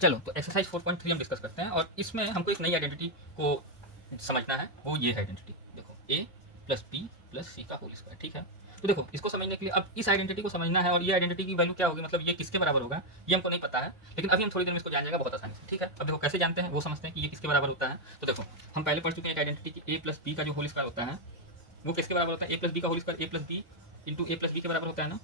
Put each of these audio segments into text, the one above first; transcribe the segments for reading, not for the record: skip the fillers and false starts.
चलो तो एक्सरसाइज 4.3 हम डिस्कस करते हैं और इसमें हमको एक नई आइडेंटिटी को समझना है, वो ये है आइडेंटिटी। देखो a plus B plus C का होल स्क्वायर, ठीक है। तो देखो इसको समझने के लिए अब इस आइडेंटिटी को समझना है और ये आइडेंटिटी की वैल्यू क्या होगी, मतलब ये किसके बराबर होगा ये हमको नहीं पता है, लेकिन अभी हम थोड़ी देर में इसको जान जाएगा बहुत आसानी से, ठीक है। अब देखो कैसे जानते हैं वो समझते हैं कि ये किसके बराबर होता है। तो देखो हम पहले पढ़ चुके हैं एक आइडेंटिटी की a प्लस बी का जो होल स्क्वायर होता है वो किसके बराबर होता है, a प्लस बी का whole square a plus B into A plus B के बराबर होता है ना।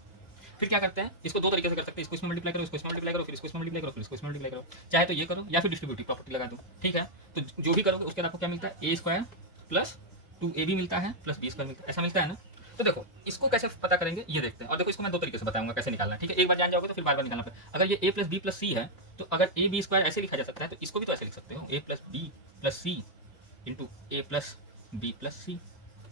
फिर क्या करते हैं, इसको दो तरीके से कर सकते हैं, इसको इसमें मल्टीप्लाई करो, इसको इसमें मल्टीप्लाई करो, फिर इसको इसमें मल्टीप्लाई करो, फिर इसको इसमें मल्टीप्लाई करो, चाहे तो ये करो या फिर डिस्ट्रीब्यूटिव प्रॉपर्टी लगा दो, ठीक है। तो जो भी करोगे उसके बाद आपको क्या मिलता है, ए स्क्वायर प्लस 2ab मिलता है प्लस बी स्क्वायर मिलता है, ऐसा मिलता है ना। तो देखो इसको कैसे पता करेंगे ये देखते हैं, और देखो इसको मैं दो तरीके से बताऊंगा कैसे निकालना है, ठीक है। एक बार जान जाओगे तो फिर बार बार निकालना पड़ेगा। अगर ये a प्लस बी प्लस सी है तो अगर ए बी स्क्वायर ऐसे लिखा जा सकता है तो इसको भी तो ऐसे लिख सकते हो, a plus B plus c into A plus B plus c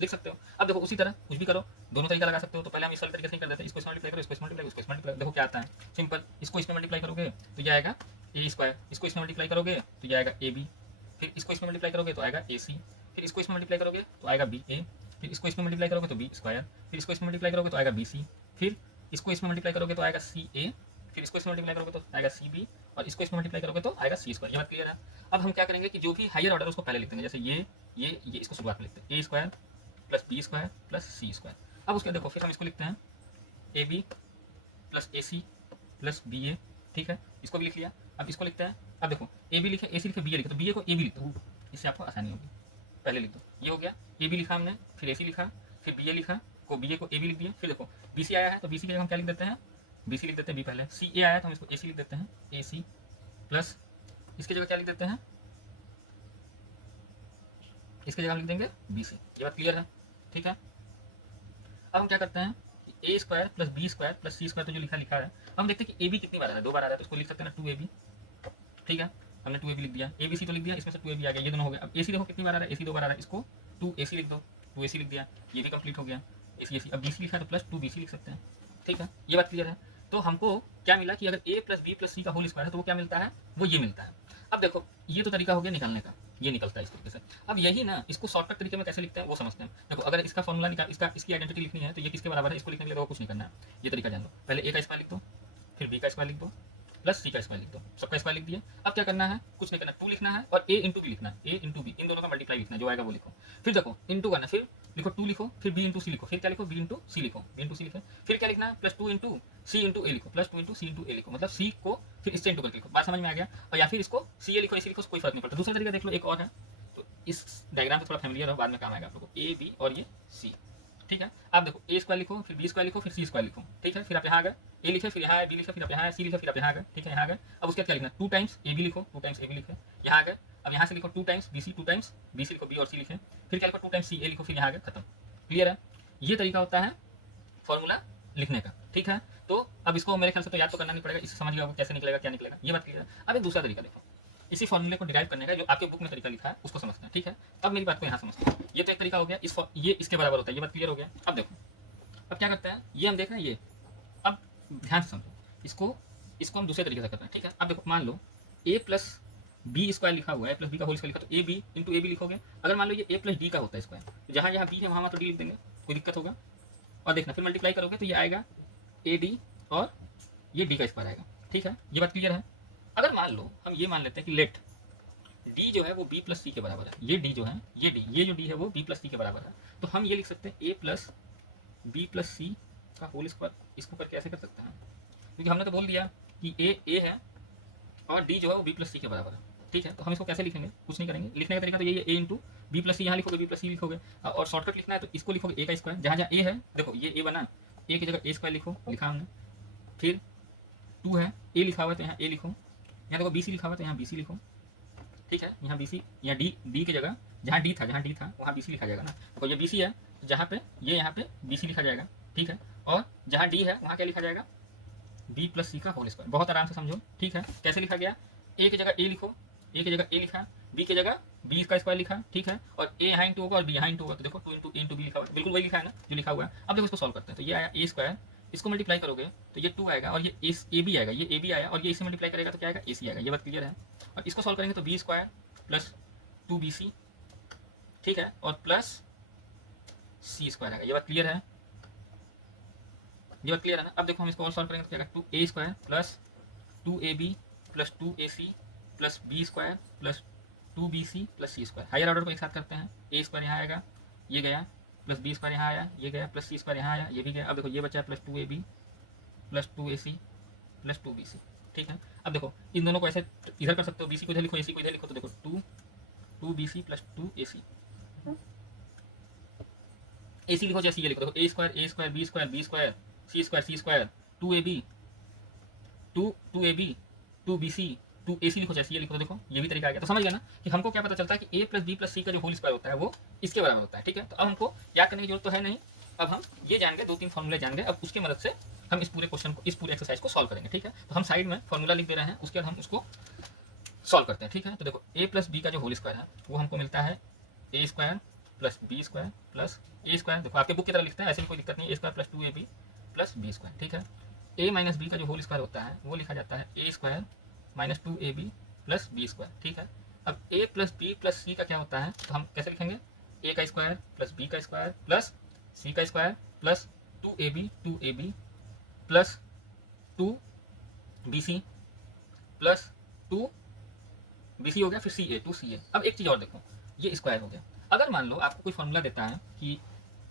लिख सकते हो। अब देखो उसी तरह कुछ भी करो, दोनों तरीका लगा सकते हो। तो पहले हम इस वाले तरीके से कर देते हैं, इसको इसमें मल्टीप्लाई करो, इसको इसमें मल्टीप्लाई, इसको इसमें मल्टीप्लाई, देखो क्या आता है सिंपल। इसको इसमें मल्टीप्लाई करोगे तो ये आएगा ए स्क्वायर, इसको इसमें मल्टीप्लाई करोगे तो ये आएगा ए बी, फिर इसको इसमें मल्टीप्लाई करोगे तो आएगा ए सी, फिर इसको इसमें मल्टीप्लाई करोगे तो आएगा बी ए, फिर इसको इसमें मल्टीप्लाई करोगे तो बी स्क्वायर, फिर इसको इसमें मल्टीप्लाई करोगे तो आएगा बी सी, फिर इसको इसमें मल्टीप्लाई करोगे तो आएगा सी ए, फिर इसको इसमें मल्टीप्लाई करोगे तो आएगा सी बी, और इसको इसमें मल्टीप्लाई करोगे तो आएगा सी स्क्वायर। ये बात क्लियर है। अब हम क्या करेंगे कि जो भी हायर ऑर्डर उसको पहले लिख देंगे, जैसे ये इसको शुरुआत में लिखते हैं a square plus B square plus C square. अब उसके देखो फिर हम इसको लिखते हैं a B plus a c plus b a, ठीक है, इसको भी लिख लिया। अब इसको लिखते हैं, अब देखो ए बी लिखे, ए सी लिखे, बी ए लिखे, तो बी ए को ए बी लिख दो, इससे आपको आसानी होगी। पहले लिख दो, ये हो गया ए बी लिखा हमने, फिर ए सी लिखा, फिर बी ए लिखा, को बी ए को ए बी लिख दिया। फिर देखो बी सी आया है तो बी सी की जगह हम क्या लिख देते हैं, बी सी लिख देते हैं बी पहले, सी ए आया है तो हम इसको ए सी लिख देते हैं ए सी, प्लस इसकी जगह क्या लिख देते हैं, इसकी जगह हम लिख देंगे बी सी। ये बात क्लियर है, ठीक है। अब हम क्या करते हैं, a square plus B square plus C square तो जो लिखा लिखा है, हम देखते हैं कि ए बी कितनी बार आ रहा है, दो बार आ रहा है, तो इसको लिख सकते हैं ना टू ए बी, ठीक है। हमने टू ए बी लिख दिया, ए बी सी तो लिख दिया, इसमें से टू ए बी आ गया, ये दोनों हो गए। अब ए सी देखो कितनी बार आ रहा है, ए सी दो बार आ रहा है, इसको टू ए सी लिख दो, टू ए सी लिख दिया, ये भी कंप्लीट हो गया ए सी। अब बी सी लिखा है तो प्लस टू बी सी लिख सकते हैं, ठीक है। ये बात क्लियर है। तो हमको क्या मिला कि अगर ए प्लस बी प्लस सी का होल स्क्वायर है तो वो क्या मिलता है, वो ये मिलता है। अब देखो ये तो तरीका हो गया निकालने का, ये निकलता है इस तरीके से। अब यही ना इसको शॉर्टकट तरीके में कैसे लिखते हैं वो समझते हैं। देखो अगर इसका फॉर्मूला निकाल, इसकी आइडेंटिटी लिखनी है तो ये किसके बराबर है, इसको लिखने के लिए कुछ नहीं करना है, ये तरीका जान लो। पहले ए का स्क्वायर लिख दो, फिर बी का स्क्वायर लिख दो, प्लस सी का स्क्वायर लिख दो, सबका स्क्वायर लिख दिया। अब क्या करना है, कुछ नहीं करना, टू लिखना है और ए इंटू बी लिखना है, ए इंटू बी इन दोनों का मल्टीप्लाई लिखना है, जो आएगा वो लिखो। फिर देखो इंटू करना, फिर लिखो टू लिखो, फिर बी इंटू सी लिखो, फिर क्या लिखो बी इंटू सी लिखो, बी इंटू सी लिखे, फिर क्या लिखना है प्लस टू इंटू सी इंटू ए लिखो, प्लस टू इंटू सी इंटू ए लिखो, मतलब सी को फिर इससे इंटू करके लिखो। बात समझ में आ गया। और या फिर इसको सी ए लिखो, इसी लिखो, कोई फर्क नहीं पड़ता। दूसरा तरीका देख लो, एक और है, तो इस डायग्राम से थोड़ा फैमिलियर हो, बाद में काम आएगा आप लोगों को, ए बी और ये सी, ठीक है। आप देखो ए स्क्वायर लिखो, फिर बी स्क्वायर लिखो, फिर सी स्क्वायर लिखो, ठीक है। फिर आप यहाँ आ गए, ए लिखे, फिर यहाँ आए, बी लिखे, फिर आप यहाँ आए, सी लिखे, फिर आप यहाँ आ गए, ठीक है, यहाँ आ गए। अब उसके बाद क्या लिखना, टू टाइम्स ए बी लिखो, टू टाइम्स ए बी लिखे, यहाँ आ गए। अब यहाँ से लिखो two times B C, two times B C लिखो, बी और सी लिखे, फिर क्या लिखो टू टाइम्स सी ए लिखो, फिर यहाँ आ गए, खत्म। क्लियर है। ये तरीका होता है फॉर्मूला लिखने का, ठीक है। तो अब इसको मेरे ख्याल से तो याद तो करना नहीं पड़ेगा, इससे समझ गया कैसे निकलेगा क्या निकलेगा, ये बात क्लियर है। अब एक दूसरा तरीका देखो, इसी फॉर्मूले को डिराइव करने का जो आपके बुक में तरीका लिखा है उसको समझना है, ठीक है। अब मेरी बात को यहाँ समझते हैं, ये तो एक तरीका हो गया, ये इसके बराबर होता है, ये बात क्लियर हो गया। अब देखो अब क्या करते हैं, ये हम देख रहे हैं ये, अब ध्यान से समझो इसको हम दूसरे तरीके से करते हैं, ठीक है। अब देखो मान लो ए प्लस बी स्क्वायर लिखा हुआ है, प्लस बी का होल स्क्वायर लिखा, तो A B into A B लिखोगे। अगर मान लो ये ए प्लस डी का होता है स्क्वायर, तो जहाँ जहाँ बी है वहाँ तो डी लिख देंगे, कोई दिक्कत होगा। और देखना फिर मल्टीप्लाई करोगे तो ये आएगा ए डी और ये डी का स्क्वायर आएगा, ठीक है। ये बात क्लियर है। अगर मान लो हम ये मान लेते हैं कि लेट डी जो है वो बी प्लस सी के बराबर है, ये डी जो है ये जो डी है वो बी प्लस सी के बराबर है, तो हम ये लिख सकते हैं ए प्लस बी प्लस सी का होल स्क्वायर। इसको करके ऐसे कर सकते हैं, क्योंकि हमने तो बोल दिया कि ए है और डी जो है वो बी प्लस सी के बराबर है, ठीक है। तो हम इसको कैसे लिखेंगे, कुछ नहीं करेंगे, लिखने का तरीका तो यही है, ए इंटू बी प्लस सी, यहाँ लिखोगे बी प्लस सी लिखोगे। और शॉर्टकट लिखना है तो इसको लिखोगे ए का स्क्वायर, जहाँ जहाँ ए है देखो ये ए बना, ए की जगह ए स्क्वायर लिखो, लिखा हमने। फिर टू है, ए लिखा हुआ है तो यहाँ ए लिखो, यहाँ देखो बी सी लिखा हुआ है तो यहाँ बी सी लिखो, ठीक है। यहाँ बी सी, यहाँ डी की जगह जहाँ डी था वहाँ बी सी लिखा जाएगा ना। देखो ये बी सी है, जहाँ पे ये यहाँ पे बी सी लिखा जाएगा, ठीक है। और जहाँ डी है वहाँ क्या लिखा जाएगा, बी प्लस सी का होल स्क्वायर। बहुत आराम से समझो, ठीक है। कैसे लिखा गया, ए की जगह ए लिखो, ए की जगह ए लिखा, बी की जगह बी का स्क्वायर लिखा, ठीक है। और ए यहाँ इंटू होगा और बी यहाँ इंटू होगा, तो देखो टू इंटू ए इंटू बी लिखा हुआ है, बिल्कुल वही लिखा है ना जो लिखा हुआ है। अब देखो इसको सॉल्व करते हैं, तो ये आया ए स्क्वायर, इसको मल्टीप्लाई करोगे तो ये टू आएगा, और ये ए बी आएगा, ये ए बी आया, और ये इसे मल्टीप्लाई करेगा तो क्या आएगा, ए सी आएगा। ये बात क्लियर है। और इसको सॉल्व करेंगे तो B square plus two B C, ठीक है, और प्लस सी स्क्वायर आएगा। ये बात क्लियर है, ये बात क्लियर है ना। अब देखो हम इसको और सॉल्व करेंगे तो क्या आएगा, two A square plus two A B plus 2ac plus B square plus 2bc plus C square. Higher order को एक साथ करते हैं, ए स्क्वायर यहाँ आएगा, ये गया, प्लस बी स्क्वायर यहाँ आया, ये गया, प्लस सी स्क्वायर यहाँ आया, ये भी गया। अब देखो ये बचा plus 2ab plus 2ac plus 2bc। ठीक है, अब देखो इन दोनों को ऐसे इधर कर सकते हो, bc को इधर लिखो, ac को इधर लिखो, तो देखो 2bc प्लस 2ac, ac लिखो जैसे ये लिखो, देखो a square b square b square c square 2ab 2ab 2ac लिखो जैसे ये लिखो। देखो ये भी तरीका आ गया। तो समझ गया ना कि हमको क्या पता चलता है कि a plus B plus C का जो होल स्क्वायर होता है वो इसके बराबर होता है। ठीक है, तो अब हमको याद करने की जरूरत तो है नहीं, अब हम ये जान गए, 2-3 फॉर्मूले जान गए। अब उसकी मदद से हम इस पूरे क्वेश्चन को, इस पूरे एक्सरसाइज को सॉल्व करेंगे। ठीक है, तो हम साइड में फॉर्मूला लिख दे रहे हैं, उसके बाद हम उसको सॉल्व करते हैं। ठीक है, तो देखो a प्लस बी का जो होल स्क्वायर है वो हमको मिलता है a square plus B square plus A square. देखो आपके बुक की तरह लिखते हैं, ऐसे भी कोई दिक्कत नहीं है, a square plus 2ab plus B square. ठीक है, a माइनस बी का जो होल स्क्वायर होता है वो लिखा जाता है a square minus 2ab plus B square. ठीक है, अब a plus B plus C का क्या होता है, तो हम कैसे लिखेंगे, a का स्क्वायर प्लस b का स्क्वायर प्लस c का square plus 2ab plus 2bc plus 2bc हो गया, फिर ca 2ca। अब एक चीज़ और देखो, ये स्क्वायर हो गया। अगर मान लो आपको कोई फॉर्मूला देता है कि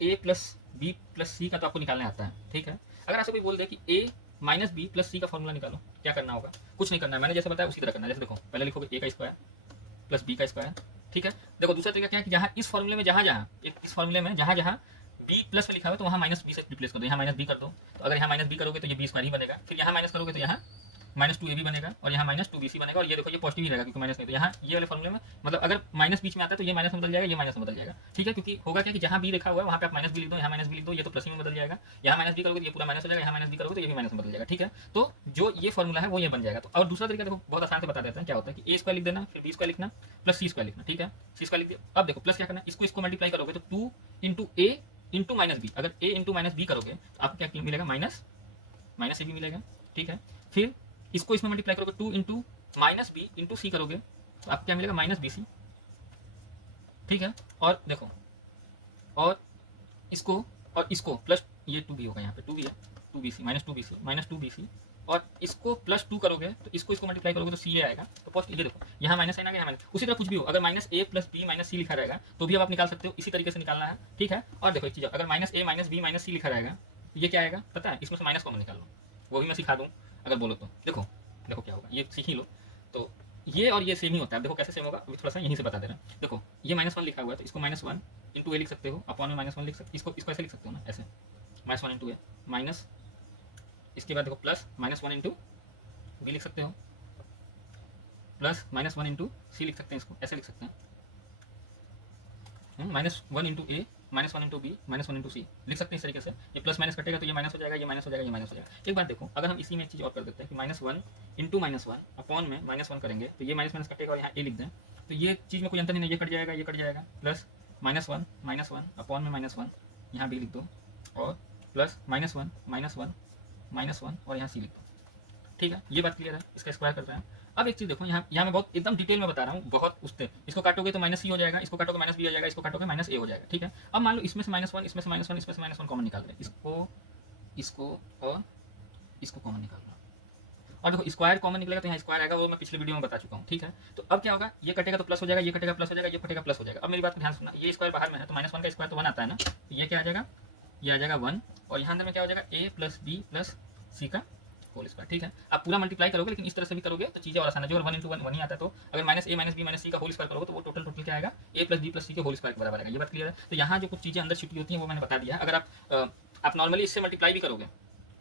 a plus B plus C का तो आपको निकालने आता है। ठीक है, अगर आपसे कोई बोल दे कि a minus B plus C का फॉर्मूला निकालो, क्या करना होगा, कुछ नहीं करना है, मैंने जैसे बताया उसी तरह करना है। जैसे देखो पहले लिखोगे a का स्क्वायर प्लस बी का स्क्वायर। ठीक है, देखो दूसरा तरीका क्या है कि जहाँ इस फॉर्मूले में इस फॉर्मूले में जहाँ बी प्लस में लिखा हुआ है तो वहाँ माइनस बी से रिप्लेस कर दो, यहाँ माइनस बी कर दो। तो अगर यहाँ माइनस बी करोगे तो ये बी स्क्वायर ही बनेगा, फिर यहाँ माइनस करोगे तो यहाँ माइनस 2ab बनेगा, और यहाँ माइनस 2bc बनेगा, और ये देखो ये पॉजिटिव ही रहेगा क्योंकि माइनस नहीं। तो यहाँ ये वाले फॉर्मूले में मतलब अगर माइनस बीच में आता है तो ये माइनस में बदल जाएगा, ये माइनस में बदल जाएगा। ठीक है, क्योंकि होगा क्या कि जहाँ बी लिखा हुआ है वहाँ पे आप माइनस बी लिख दो, यहाँ माइनस बी लिख दो, ये तो प्लस में बदल जाएगा। यहाँ माइनस बी करोगे तो ये पूरा माइनस हो जाएगा, यहाँ माइनस बी करोगे तो ये भी माइनस में बदल जाएगा। ठीक है, तो जो ये फॉर्मूला है वो ये बन जाएगा। तो और दूसरा तरीका देखो बहुत आसान से बता देते हैं, क्या होता है कि a स्क्वायर लिख देना, फिर b स्क्वायर लिखना प्लस c स्क्वायर लिखना। ठीक है, c स्क्वायर लिख दिया। अब देखो प्लस क्या करना है, इसको मल्टीप्लाई करोगे तो 2 into a into minus B, अगर a इंटू माइनस बी करोगे तो आपको क्या मिलेगा, माइनस ए बी मिलेगा। ठीक है, फिर इसको इसमें मल्टीप्लाई करोगे 2 इंटू माइनस बी इंटू सी करोगे तो आपको क्या मिलेगा, माइनस बी सी। ठीक है, और देखो और इसको प्लस ये 2b होगा, यहाँ पे 2b है, 2bc माइनस 2bc और इसको प्लस 2 करोगे तो इसको मल्टीप्लाई करोगे तो सी आएगा। तो पॉजिटिव, ये देखो यहाँ माइनस आ गया, माइनस। उसी तरह कुछ भी हो, अगर minus a plus b minus c लिखा रहेगा तो भी आप निकाल सकते हो, इसी तरीके से निकालना है। ठीक है, और देखो एक चीज़, अगर minus a minus b minus c लिखा रहेगा तो ये क्या आएगा पता है, इसमें से माइनस कॉमन निकाल लो, वो भी मैं सिखा दूँ अगर बोलो तो। देखो क्या होगा, ये सीख ही लो। तो ये और ये सेम ही होता है। देखो कैसे सेम होगा, अभी थोड़ा सा यहीं से बता दे रहा हूँ। देखो ये -1 लिखा हुआ है तो इसको -1 इंटू ए लिख सकते हो, अपॉन में -1 लिख सकते, इसको ऐसे लिख सकते हो ना, ऐसे -1 इंटू ए माइनस, इसके बाद देखो प्लस -1 इंटू बी लिख सकते हो, प्लस -1 इंटू सी लिख सकते हैं, इसको ऐसे लिख सकते हैं, -1 इंटू ए -1 इंटू बी -1 इंटू सी लिख सकते हैं इस तरीके से। ये प्लस माइनस कटेगा तो ये माइनस हो जाएगा, ये माइनस हो जाएगा, ये माइनस हो जाएगा। एक बात देखो, अगर हम इसी में एक चीज़ और कर देते हैं कि -1 इंटू -1 अपॉन में -1 करेंगे तो ये माइनस कटेगा और यहाँ ए लिख दें तो ये चीज़ में कोई अंतर नहीं है, ये कट जाएगा, ये कट जाएगा, प्लस -1 अपॉन में -1 यहाँ बी लिख दो, और प्लस -1 और यहाँ सी लिख दो। ठीक है, ये बात क्लियर है, इसका स्क्वायर करते हैं। अब एक चीज़ देखो, यहाँ मैं बहुत एकदम डिटेल में बता रहा हूँ, बहुत उससे इसको काटोगे तो -c हो जाएगा, इसको काटोगे -b हो जाएगा, इसको काटोगे -a हो जाएगा। ठीक है, अब मान लो इसमें से -1 इसमें से -1 इसमें से -1 कॉमन निकाल रहे हैं, इसको और इसको कॉमन निकाल रहा हूँ, और देखो स्क्वायर कॉमन निकलेगा तो यहाँ स्क्वायर आएगा, वो मैं पिछले वीडियो में बता चुका हूँ। ठीक है, तो अब क्या होगा, ये कटेगा तो प्लस हो जाएगा, ये कटेगा प्लस हो जाएगा, ये कटेगा प्लस हो जाएगा। अब मेरी बात को ध्यान सुनना, ये स्क्वायर बाहर में है तो -1 का स्क्वायर तो 1 आता है ना, तो ये क्या आ जाएगा, ये आ जाएगा 1, और यहाँ अंदर में क्या हो जाएगा, a plus B plus C का होल स्क्वायर। ठीक है, आप पूरा मल्टीप्लाई करोगे, लेकिन इस तरह से भी करोगे तो चीज़ें और आसान है। जो 1 इंटू 1 ही आता है, तो अगर -a -b -c का होल स्क्वायर करोगे तो वो टोटल क्या आएगा, a प्लस बी प्लस सी के होल स्क्वायर के बराबर आएगा। ये बात क्लियर है। तो यहाँ जो कुछ चीज़ें अंदर छिपी होती हैं वो मैंने बता दिया है। अगर आप नॉर्मली इससे मल्टीप्लाई भी करोगे,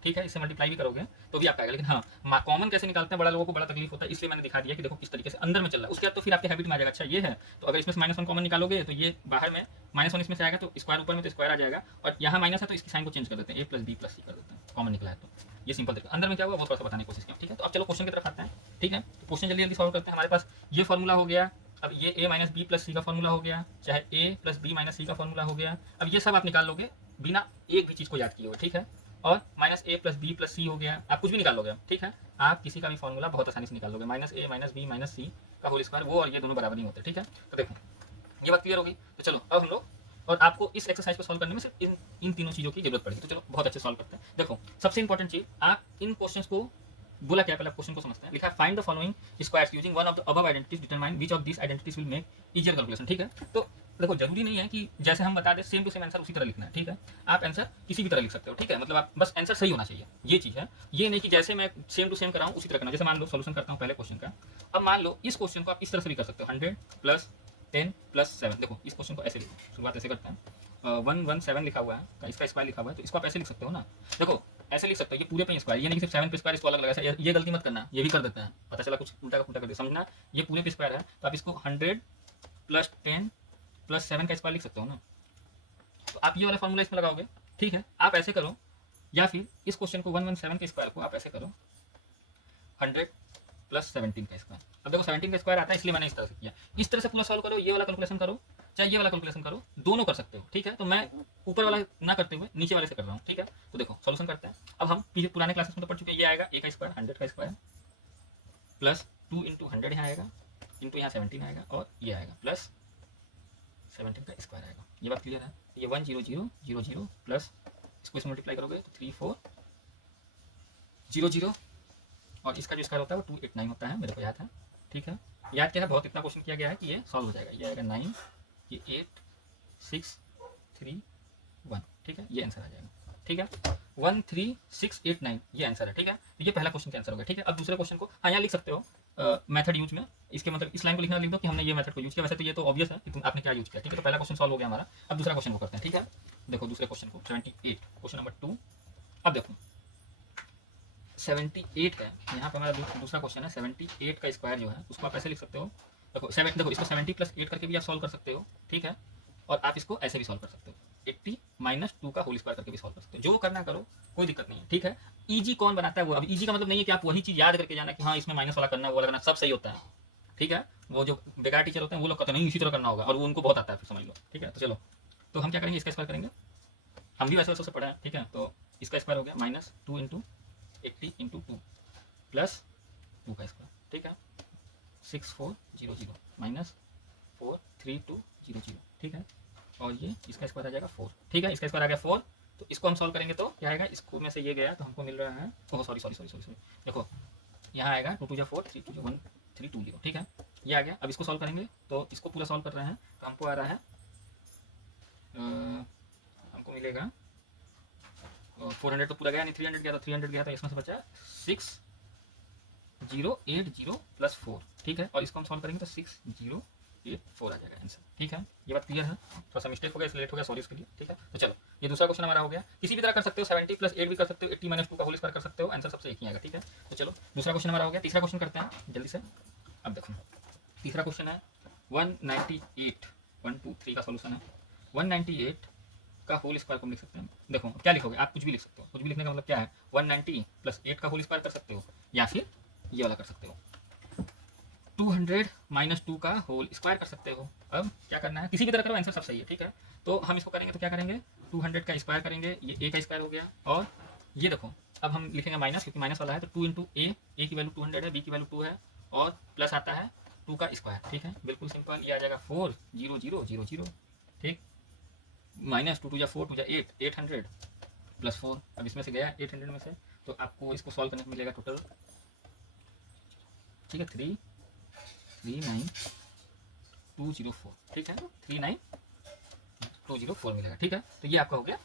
ठीक है, इससे मल्टीप्लाई भी करोगे तो भी आपका आएगा, लेकिन हाँ कॉमन कैसे निकालते हैं बड़ा लोगों को बड़ा तकलीफ होता है, इसलिए मैंने दिखा दिया कि देखो किस तरीके से अंदर में चल रहा है। उसके बाद तो फिर आपके हैबिट में आ जाएगा, अच्छा ये है तो अगर इसमें से -1 कॉमन निकालोगे तो ये बाहर में -1 इसमें से आएगा तो स्क्वायर ऊपर में तो स्क्वायर आ जाएगा, और यहाँ माइनस है तो इसकी साइन को चेंज कर देते हैं, a प्लस बी प्लस सी कर देते हैं, कॉमन निकला है तो ये सिंपल तरीका। अंदर में क्या हुआ वो थोड़ा सा बताने की कोशिश किया। ठीक है, तो अब चलो क्वेश्चन की तरफ आते हैं। ठीक है, तो क्वेश्चन जल्दी सॉल्व करते हैं। हमारे पास ये फॉर्मूला हो गया, अब ये a minus B plus C का फॉर्मूला हो गया, चाहे a प्लस बी माइनस सी का फॉर्मूला हो गया। अब ये सब आप निकाल लोगे बिना एक भी चीज़ को याद किए हुए। ठीक है, और -a प्लस बी प्लस सी हो गया, आप कुछ भी निकाल लोगे। ठीक है, आप किसी का भी फॉर्मूला बहुत आसानी से निकाल लोगे, -a माइनस बी माइनस सी का होल स्क्वायर, वो और ये दोनों बराबर नहीं होते। ठीक है, तो देखो ये बात क्लियर होगी। तो चलो अब हम लोग, और आपको इस एक्सरसाइज को सॉल्व करने में सिर्फ इन तीनों चीज़ों की जरूरत पड़ेगी। तो चलो बहुत अच्छे सॉल्व करते हैं। देखो सबसे इंपॉर्टेंट चीज़, आप इन क्वेश्चंस को बोला क्या पहले क्वेश्चन को समझते हैं। लिखा find the following squares using one of the above identities, determine which of this identities will make easier calculation. ठीक है, तो देखो जरूरी नहीं है कि जैसे हम बता दें सेम टू सेम आंसर उसी तरह लिखना है। ठीक है, आप आंसर किसी भी तरह लिख सकते हो। ठीक है, मतलब आप बस आंसर सही होना चाहिए, ये चीज़ है। ये नहीं कि जैसे मैं सेम टू सेम कर रहा हूँ उसी तरह करना। जैसे मान लो सोल्यूशन करता हूँ पहले क्वेश्चन का। अब मान लो इस क्वेश्चन को आप इस तरह से भी कर सकते हो, 100 + 10 + 7। देखो इस क्वेश्चन को ऐसे लिखो, शुरुआत ऐसे करते हैं। 117 लिखा हुआ है, इसका स्क्वायर लिखा हुआ है, तो इसको आप ऐसे लिख सकते हो ना। देखो ऐसे लिख सकते हो, ये पूरे पे स्क्वायर, ये नहीं कि सिर्फ 7 पे स्क्वायर इसको अलग लगा। ये गलती मत करना, ये भी कर देते हैं, पता चला कुछ उल्टा का उल्टा कर दे, समझना। ये पूरे पे स्क्वायर है, तो आप इसको 100 + 10 + 7 का स्क्वायर लिख सकते हो ना। तो आप ये वाला फॉर्मूला इसमें लगाओगे। ठीक है, आप ऐसे करो, या फिर इस क्वेश्चन को 117 के स्क्वायर को आप ऐसे करो 100 + 17 का स्क्वायर। अब देखो 17 का स्क्वायर आता है, इसलिए मैंने इस तरह से किया। इस तरह से पूरा सॉल्व करो, ये वाला कैलकुलेशन करो, चाहे ये वाला कैलकुलेशन करो, दोनों कर सकते हो। ठीक है, तो मैं ऊपर वाला ना करते हुए नीचे वाले से कर रहा हूँ। ठीक है, तो देखो सॉल्यूशन करते हैं। अब हम पुराने क्लासेस में तो पढ़ चुके हैं। ये आएगा a का स्क्वायर 100 का स्क्वायर प्लस 2 × 100 यहाँ आएगा, इंटू यहाँ 17 आएगा, और ये आएगा प्लस 17 का स्क्वायर आएगा। ये बात क्लियर है। ये 1 0 0 0 0 प्लस इसको इसमें मल्टीप्लाई करोगे तो 3 4 0 0, और इसका जो स्क्वायर होता है वो 289 होता है, मेरे को याद है। ठीक है, याद क्या है, बहुत इतना क्वेश्चन किया गया है कि ये सॉल्व हो जाएगा। ये आएगा 9, ये 8 6 3 1। ठीक है, ये आंसर आ जाएगा। ठीक है, 1 3 6 8 9 ये आंसर है। ठीक है, ये पहला क्वेश्चन का आंसर हो गया। ठीक है, अब दूसरे क्वेश्चन को हाँ यहाँ लिख सकते हो मेथड यूज में। इसके मतलब इस लाइन को लिखना, लिख दो कि हमने ये मेथड को यूज किया। वैसे तो ये तो ऑब्वियस है कि तुम आपने क्या यूज किया। ठीक है, तो पहला क्वेश्चन सॉल्व हो गया हमारा। अब दूसरा क्वेश्चन को करते हैं। ठीक है, देखो दूसरे क्वेश्चन को 78, क्वेश्चन नंबर 2। अब देखो 78 है, यहाँ पे हमारा दूसरा क्वेश्चन है। 78 का स्क्वायर जो है उसको आप ऐसे लिख सकते हो। देखो देखो इसको 70 + 8 करके भी आप सॉल्व कर सकते हो। ठीक है, और आप इसको ऐसे भी सॉल्व कर सकते हो, 80 - 2 का होल स्क्वायर करके भी सॉल्व कर सकते हो। जो करना करो, कोई दिक्कत नहीं है। ठीक है, ईजी कौन बनाता है वो। अब ईजी का मतलब नहीं है कि आप वही चीज़ याद करके जाना कि हाँ इसमें माइनस वाला करना, वो वाला करना, सब सही होता है। ठीक है, वो जो बेकार टीचर होते हैं वो लोग कहते नहीं इसी तरह करना होगा, और वो उनको बहुत आता है, फिर समझ लो। ठीक है, तो चलो, तो हम क्या करेंगे, इसका स्क्वायर करेंगे। हम भी वैसे वैसे से पढ़ा है। ठीक है, तो इसका स्क्वायर हो गया -2 × 80 × 2 प्लस 2 का स्क्वायर। ठीक है, 6400 -43200। ठीक है, और ये इसका स्क्वायर आ जाएगा 4। ठीक है, इसका स्क्वायर आ गया 4। तो इसको हम सॉल्व करेंगे तो क्या आएगा, इसको में से ये गया तो हमको मिल रहा है, ओह सॉरी, देखो यहाँ आएगा 2 2 4 3 2 1 3 2 0। ठीक है, ये आ गया। अब इसको सॉल्व करेंगे, तो इसको पूरा सॉल्व कर रहे हैं तो हमको आ रहा है, हमको मिलेगा 400 तो पूरा गया नहीं, 300 गया, तो 300 गया, तो इसमें से बचा 6080 + 4। ठीक है, और इसको हम सॉल्व करेंगे तो 6084 आ जाएगा आंसर। ठीक है, ये बात क्लियर है। थोड़ा सा मिस्टेक हो गया, इसलिए लेट हो गया, सॉरी इसके लिए। ठीक है, तो चलो ये दूसरा क्वेश्चन हमारा हो गया। किसी भी तरह कर सकते हो, 70 + 8 भी कर सकते हो, 80 - 2 का होल स्क्वायर कर सकते हो, आंसर सबसे एक ही आएगा। ठीक है, तो चलो दूसरा क्वेश्चन हमारा हो गया। तीसरा क्वेश्चन करते हैं जल्दी से। अब देखो तीसरा क्वेश्चन है 198, 1 2 3 का सोल्यूशन है। 198 का होल स्क्वायर को हम लिख सकते हैं। देखो क्या लिखोगे, आप कुछ भी लिख सकते हो। कुछ भी लिखने का मतलब क्या है, 190 + 8 का होल स्क्वायर कर सकते हो, या फिर ये वाला कर सकते हो, 200 - 2 का होल स्क्वायर कर सकते हो। अब क्या करना है, किसी भी तरह करो, आंसर सब सही है। ठीक है, तो हम इसको करेंगे तो क्या करेंगे, 200 का स्क्वायर करेंगे, ये a का स्क्वायर हो गया, और ये देखो अब हम लिखेंगे माइनस, क्योंकि माइनस वाला है, तो 2 × a की वैल्यू 200 है, b की वैल्यू 2 है, और प्लस आता है 2 का स्क्वायर। ठीक है, बिल्कुल सिंपल, ये आ जाएगा 40000। ठीक, -2 2 4 2 8 800 + 4। अब इसमें से गया 800 में से, तो आपको इसको सॉल्व करने को मिलेगा टोटल। ठीक है, 39204। ठीक है, 39204 मिलेगा। ठीक है, तो ये आपका हो गया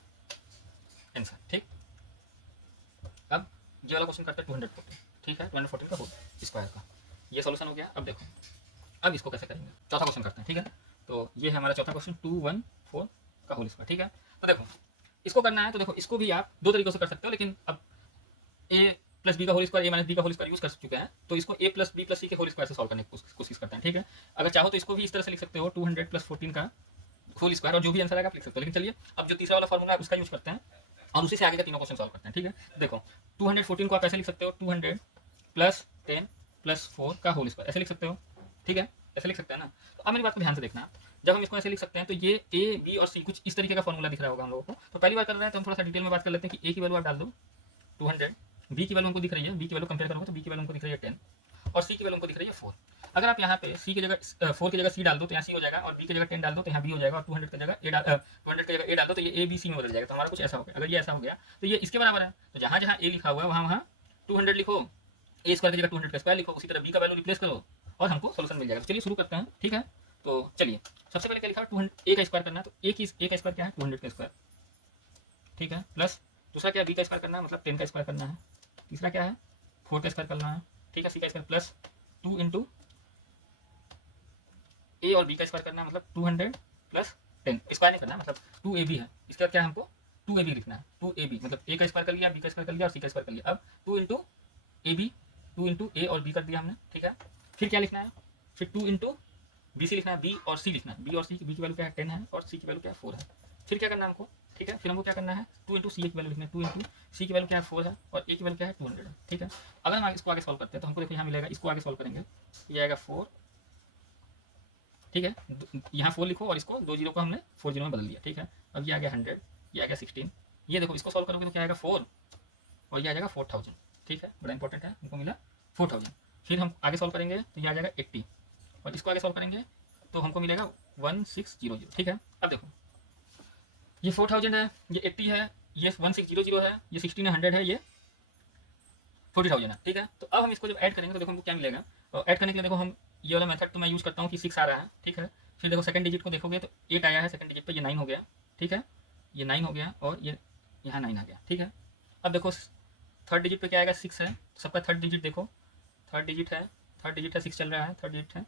आंसर। ठीक, अब ये वाला क्वेश्चन करते हैं 214। ठीक है, 214 का होल स्क्वायर का ये सॉल्यूशन हो गया। अब देखो अब इसको कैसे करेंगे, चौथा क्वेश्चन करते हैं। ठीक है, तो ये है हमारा चौथा क्वेश्चन, 214 का होल स्क्वायर। ठीक है, तो देखो इसको करना है, तो देखो इसको भी आप दो तरीकों से कर सकते हो, लेकिन अब a + b का होल स्क्वायर, a - b का होल स्क्वायर यूज कर चुके हैं, तो इसको a + b + c के होल स्क्वायर से सॉल्व करने की कोशिश करते हैं। ठीक है, अगर चाहो तो इसको भी इस तरह से लिख सकते हो, 200 + 14 का होल स्क्वायर, और जो भी आंसर आएगा आप लिख सकते हो। लेकिन चलिए अब जो तीसरा वाला फॉर्मूला है उसका यूज करते हैं, और उसी से आगे का तीनों क्वेश्चन सॉल्व करते हैं। ठीक है, देखो 214 को आप ऐसे लिख सकते हो, 200 + 10 + 4 का होल स्क्वायर, ऐसे लिख सकते हो। ठीक है, ऐसे लिख सकते हैं ना। तो अब मेरी बात को ध्यान से देखना, जब हम इसको ऐसे लिख सकते हैं तो ये a b और c कुछ इस तरीके का फॉर्मूला दिख रहा होगा हम लोगों को। तो पहली बार कर रहे हैं तो हम थोड़ा सा डिटेल में बात कर लेते हैं कि a की वैल्यू आप डाल दो 200, b की वैल्यू हमको दिख रही है, b की वैल्यू कंपेयर करोगे तो b की वैल्यू हमको दिख रही है 10, और c की वैल्यू हमको दिख रही है 4। अगर आप यहाँ पे c की जगह 4 की जगह c डाल दो तो यहाँ c हो जाएगा, और b की जगह 10 डाल दो तो यहाँ b हो जाएगा, और 200 की जगह a डाल दो तो ये a b c में बदल जाएगा। तो हमारा कुछ ऐसा हो गया। अगर ये ऐसा हो गया तो ये इसके बराबर है, तो जहाँ जहाँ a लिखा हुआ है वहाँ 200 लिखो, ए स्क्वायर की जगह 200 का स्क्वायर लिखो, उसी तरह बी का वैल्यू रिप्लेस करो और हमको सोल्यूशन मिल जाएगा। तो चलिए शुरू करते हैं, ठीक है। तो चलिए सबसे पहले क्या लिखा है, 200 ए का स्क्वायर करना है, तो ए का स्क्वायर क्या है 200 का स्क्वायर, ठीक है। प्लस दूसरा क्या, बी का स्क्वायर करना है, मतलब 10 का स्क्वायर करना है। तीसरा क्या है, 4 का स्क्वायर करना है, ठीक है। सी का स्क्वायर प्लस 2 इंटू ए और बी का स्क्वायर करना है, मतलब 200 प्लस 10, स्क्वायर नहीं करना, मतलब 2ab है, इसका क्या है हमको 2ab लिखना है। 2ab मतलब ए का स्क्वायर कर लिया, बी का स्क्वायर कर लिया और सी का स्क्वायर कर लिया। अब 2 इंटू ए बी, 2 इंटू ए और बी कर दिया हमने, ठीक है। फिर क्या लिखना है, फिर 2 इंटू बी सी लिखना है, बी और सी लिखना है। बी और सी, बी की वैल्यू क्या है 10 है और सी की वैल्यू क्या है 4 है। फिर क्या करना है हमको, ठीक है। फिर हमको क्या करना है, 2 इंटू सी की वैल्यू लिखना है, 2 इंटू सी की वैल्यू क्या है 4 है और ए की वैल्यू क्या है 200 है, ठीक है। अगर हम इसको आगे सॉल्व करते हैं तो हमको देखो यहाँ मिलेगा, इसको आगे सॉल्व करेंगे, ये आएगा 4, ठीक है। यहाँ 4 लिखो और इसको 2 जीरो को हमने 4 जीरो में बदल दिया, ठीक है। अब ये आ गया 100, ये आ गया 16, ये देखो इसको सॉल्व करोगे तो क्या आएगा 4 और ये आ जाएगा 4000, ठीक है। बड़ा इंपॉर्टेंट है, हमको मिला 4000। फिर हम आगे सॉल्व करेंगे तो ये आ जाएगा 80 और इसको आगे सॉल्व करेंगे तो हमको मिलेगा 1600, ठीक है। अब देखो ये 4000 है, ये 80 है, ये 1600 है, ये 16 है, 100 है, ये 40000 है, ठीक है। तो अब हम इसको जब ऐड करेंगे तो देखो हमको क्या मिलेगा। और ऐड करने के लिए देखो हम ये वाला मेथड तो मैं यूज़ करता हूँ कि 6 आ रहा है, ठीक है। फिर देखो सेकंड डिजिट को देखोगे तो 8 आया है, सेकंड डिजिट पे ये 9 हो गया, ठीक है। ये 9 हो गया और ये यहाँ 9 आ गया, ठीक है। अब देखो थर्ड डिजिट पे क्या आएगा 6 है, सबका थर्ड डिजिट देखो, थर्ड डिजिट है, 6 चल रहा है, थर्ड डिजिट है,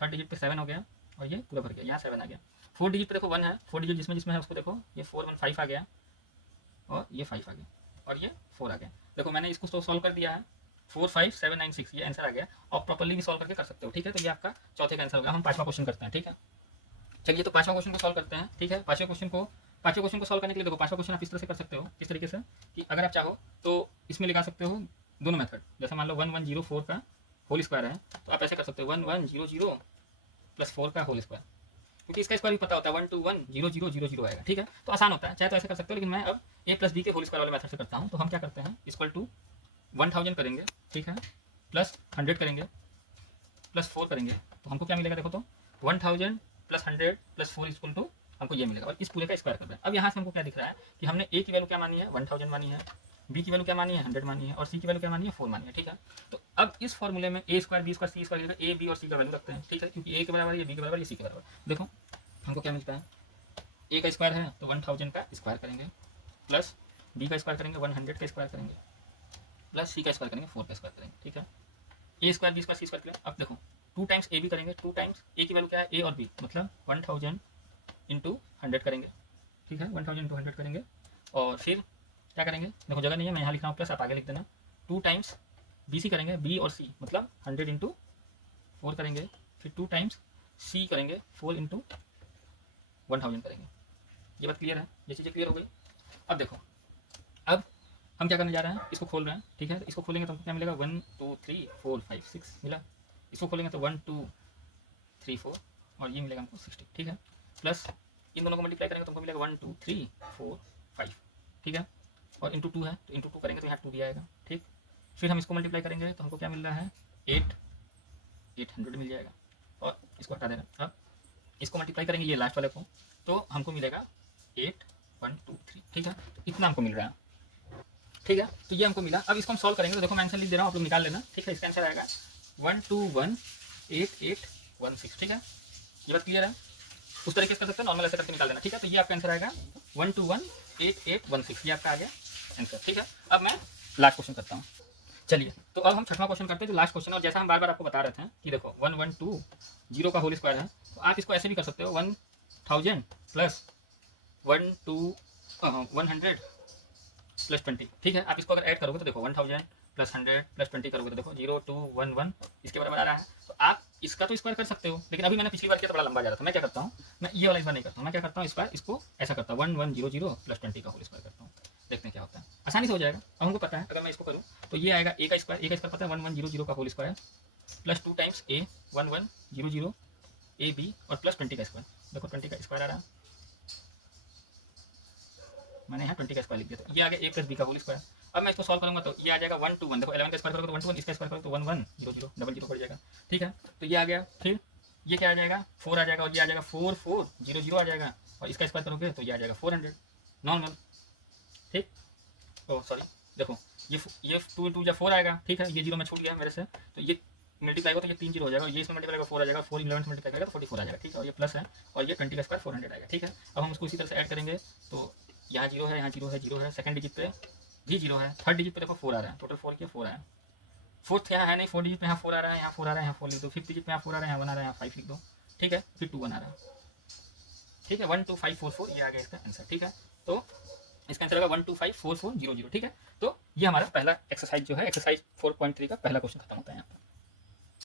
थर्ड डिजिट पे 7 हो गया और ये पूरा भर गया, यहाँ 7 आ गया। फोर्थ डिजिट पे देखो 1 है, फोर्थ डिजिट जिसमें जिसमें है उसको देखो, ये 4 1 5 आ गया और ये 5 आ गया और ये 4 आ गया। देखो मैंने इसको तो सॉल्व कर दिया है, 4 5 7 9 6 ये आंसर आ गया। और प्रॉपर्ली भी सॉल्व करके कर सकते हो, ठीक है। तो ये आपका चौथे का आंसर होगा। हम पांचवा क्वेश्चन करते हैं, ठीक है। चलिए तो पांचवा क्वेश्चन को सॉल्व करते हैं, ठीक है। पांचवे क्वेश्चन को सॉल्व करने के लिए देखो पांचवा क्वेश्चन आप इस तरह से कर सकते हो, किस तरीके से कि अगर आप चाहो तो इसमें लगा सकते हो दोनों मेथड। जैसे मान लो 1104 का होल स्क्वायर है तो आप ऐसे कर सकते हो 1100 प्लस 4 का होल स्क्वायर, क्योंकि इसका स्क्वायर भी पता होता है 1 2 1 0 0 0 0 आएगा, ठीक है। तो आसान होता है, चाहे तो ऐसे कर सकते हो, लेकिन मैं अब a प्लस बी के होल स्क्वायर वाले मेथड से करता हूँ। तो हम क्या करते हैं, इक्वल टू 1000 करेंगे, ठीक है, प्लस 100 करेंगे, प्लस 4 करेंगे, तो हमको क्या मिलेगा देखो। तो 1000 प्लस 100 प्लस 4 इक्वल टू हमको ये मिलेगा और इस पूरे का स्क्वायर कर रहे हैं। अब यहाँ से हमको क्या दिख रहा है कि हमने ए की वैल्यू क्या मानी है 1000 मानी है, बी की वैल्यू क्या मानी है 100 मानी है और सी की वैल्यू क्या मानी है 4 मानी है, ठीक है। तो अब इस फॉर्मूले में A square B square C square A B और सी का वैल्यू रखते हैं, ठीक है, क्योंकि ए के बराबर ये बी के बराबर ये सी के बराबर। देखो हमको क्या मिलता है, ए का स्क्वायर है तो 1000 का स्क्वायर करेंगे, प्लस बी का स्क्वायर करेंगे 100 का स्क्वायर करेंगे, प्लस सी का स्क्वायर करेंगे 4 का स्क्वायर करेंगे, ठीक है। ए square B square C square करेंगे। अब देखो 2 टाइम्स ए बी करेंगे, 2 टाइम्स ए की वैल्यू क्या है ए और बी, मतलब 1000 इंटू 100 करेंगे, ठीक है, 1000 इंटू 100 करेंगे। और फिर क्या करेंगे, देखो जगह नहीं है, मैं यहाँ लिख रहा हूँ प्लस, आप आगे लिख देना। 2 टाइम्स बी सी करेंगे, बी और सी मतलब 100 इंटू 4 करेंगे। फिर 2 टाइम्स सी करेंगे 4 इंटू 1000 करेंगे। ये बात क्लियर है, ये चीज़ें क्लियर हो गई। अब देखो अब हम क्या करने जा रहे हैं, इसको खोल रहे हैं, ठीक है। इसको खोलेंगे तो हमको क्या मिलेगा 1 2 3 4 5 6 मिला। इसको खोलेंगे तो 1 2 3 4 और ये मिलेगा हमको 60, ठीक है। प्लस इन दोनों को मल्टीप्लाई करेंगे तो हमको मिलेगा 1 2 3 4 5, ठीक है। और इंटू 2 है तो इंटू 2 करेंगे तो यहाँ 2 भी आएगा, ठीक। फिर हम इसको मल्टीप्लाई करेंगे तो हमको क्या मिल रहा है 800 मिल जाएगा और इसको हटा देना। अब इसको मल्टीप्लाई करेंगे ये लास्ट वाले को तो हमको मिलेगा 8 1 2 3, ठीक है। तो इतना हमको मिल रहा है, ठीक है। तो ये हमको मिला। अब इसको हम सॉल्व करेंगे तो देखो मैं आंसर लिख दे रहा हूँ, आप लोग निकाल लेना, ठीक है। इसका आंसर आएगा 1218816, ठीक है। ये बात क्लियर है, उस तरीके से कर सकते हो, नॉर्मल ऐसे करके निकाल देना, ठीक है। तो ये आपका आंसर आएगा 1218816, ये आपका आ गया आंसर, ठीक है। अब मैं लास्ट क्वेश्चन करता हूँ। चलिए तो अब हम छठवां क्वेश्चन करते हैं जो लास्ट क्वेश्चन है। और जैसा हम बार बार आपको बता रहे थे कि देखो 1120 का होल स्क्वायर है, तो आप इसको ऐसे भी कर सकते हो 1000 प्लस 100 प्लस 20, ठीक है। आप इसको अगर ऐड करोगे तो देखो 1000 प्लस 100 प्लस 20 करोगे तो देखो 0211 इसके बराबर आ रहा है। तो आप इसका तो स्क्वायर कर सकते हो, लेकिन अभी मैंने पिछली बार किया तो बड़ा लंबा जा रहा था। मैं क्या करता हूँ, मैं ये वाला इस बार नहीं करता हूँ, मैं क्या करता हूँ इस बार इसको ऐसा करता हूँ 1100 प्लस 20 का होल स्क्वायर करता हूँ, देखते हैं क्या होता है, आसानी से हो जाएगा। अब हमको पता है अगर मैं इसको करूँ तो ये आएगा ए का स्क्वायर पता है 1100 का whole square plus 2 times A 1100 A B और प्लस 20 का स्क्वायर। देखो 20 का स्क्वायर आ रहा है, मैंने यहाँ 20 का स्क्वायर लिख दिया। तो ये आ गया ए प्लस बी का होल स्क्वायर। अब मैं इसको सॉल्व करूँगा तो ये आ जाएगा 1 2 1, देखो 11 का स्क्वायर करोगे तो 1 2 1, इसका स्क्वायर करोगे तो 1 1 0 0 डबल 0 पड़ जाएगा, ठीक है। तो ये आ गया, फिर ये क्या आ जाएगा 4 आ जाएगा और ये आ जाएगा 4 4 0 0 आ जाएगा और इसका स्क्वायर करोगे तो ये आ जाएगा 400 नॉर्मल, ठीक। ओ सॉरी देखो ये 2 इंटू या 4 आएगा, ठीक है, ये जीरो में छूट गया मेरे से, तो ये मल्टीप्लाई होगा तो ये 3 जीरो हो जाएगा, और ये इसमें मल्टीप्लाई होगा 4 आ जाएगा, 4 11 से मल्टीप्लाई करेगा तो 44 आ जाएगा, ठीक है, और ये प्लस है, और ये 20 का स्क्वायर 400 आएगा, ठीक है। अब हम उसको इसी तरह से ऐड करेंगे, तो यहाँ जीरो है, यहाँ जीरो है, सेकंड डिजिट पे भी जीरो है, थर्ड डिजिट पे देखो 4 आ रहा है, टोटल 4 किया 4 आया, फोर्थ यहाँ है नहीं, 4 डिजिट पे यहाँ 4 आ रहा है, यहाँ 4 आ रहा है, यहाँ 4 लिख दो, फिफ्थ डिजिट पे यहाँ 4 आ रहा है, यहाँ 1 आ रहा है, यहाँ 5 लिख दो, ठीक है, फिर 2 1 आ रहा है, ठीक है, 12544 ये आ गया इसका आंसर, ठीक है। तो इसका आंसर होगा 1254400, ठीक है। तो ये हमारा पहला एक्सरसाइज जो है, एक्सरसाइज 4.3 का पहला क्वेश्चन खत्म होता है यहाँ पर।